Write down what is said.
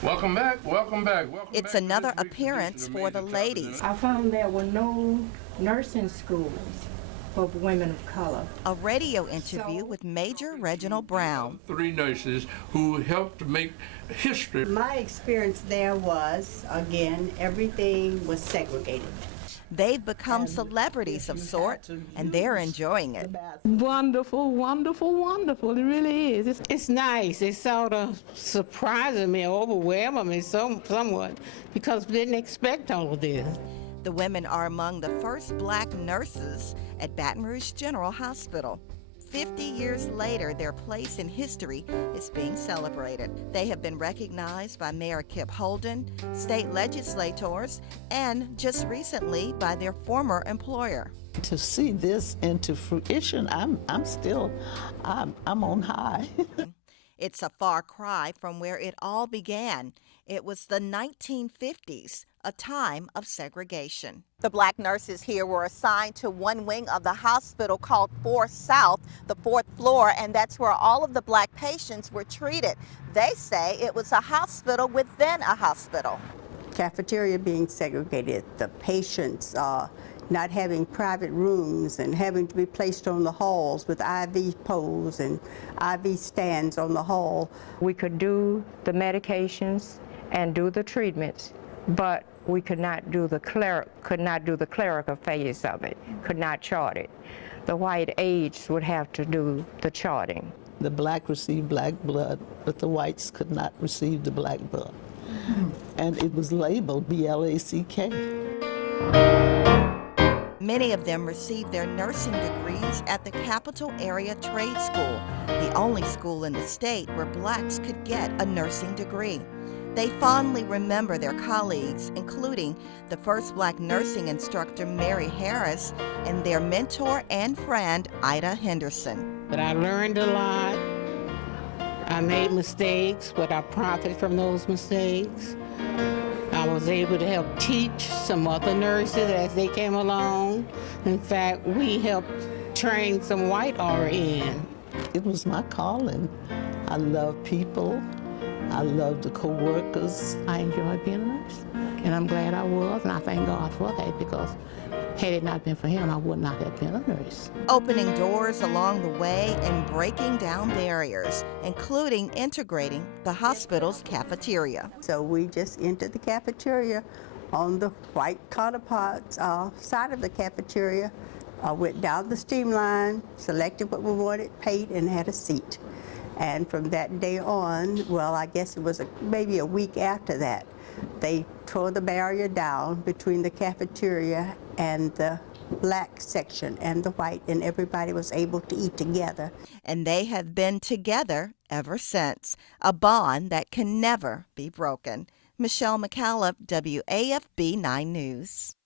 Welcome back, welcome back, welcome It's back another to this week's appearance edition for of the Major Topics. ladies. I found there were no nursing schools for women of color. A radio interview with Major Reginald Brown. 3 nurses who helped make history. My experience there was, again, everything was segregated. They've become celebrities of sort, and they're enjoying it. Wonderful, wonderful, wonderful. It really is. It's nice. It's sort of surprising me, overwhelming me somewhat, because we didn't expect all of this. The women are among the first black nurses at Baton Rouge General Hospital. 50 years later, their place in history is being celebrated. They have been recognized by Mayor Kip Holden, state legislators, and just recently by their former employer. To see this into fruition, I'm on high. It's a far cry from where it all began. It was the 1950s, a time of segregation. The black nurses here were assigned to one wing of the hospital called 4 South, the 4th floor, and that's where all of the black patients were treated. They say it was a hospital within a hospital. Cafeteria being segregated, the patients not having private rooms and having to be placed on the halls with IV poles and IV stands on the hall. We could do the medications and do the treatments, but we could not do the clerical phase of it, could not chart it. The white aides would have to do the charting. The black received black blood, but the whites could not receive the black blood. And it was labeled BLACK. Many of them received their nursing degrees at the Capital Area Trade School, the only school in the state where blacks could get a nursing degree. They fondly remember their colleagues, including the first black nursing instructor, Mary Harris, and their mentor and friend, Ida Henderson. But I learned a lot. I made mistakes, but I profited from those mistakes. I was able to help teach some other nurses as they came along. In fact, we helped train some white RN. It was my calling. I love people. I love the co-workers. I enjoyed being a nurse, and I'm glad I was, and I thank God for that, because had it not been for him, I would not have been a nurse. Opening doors along the way and breaking down barriers, including integrating the hospital's cafeteria. So we just entered the cafeteria on the white counterparts side of the cafeteria, went down the steam line, selected what we wanted, paid, and had a seat. And from that day on, well, I guess it was maybe a week after that, they tore the barrier down between the cafeteria and the black section and the white, and everybody was able to eat together. And they have been together ever since, a bond that can never be broken. Michelle McCallum, WAFB 9 News.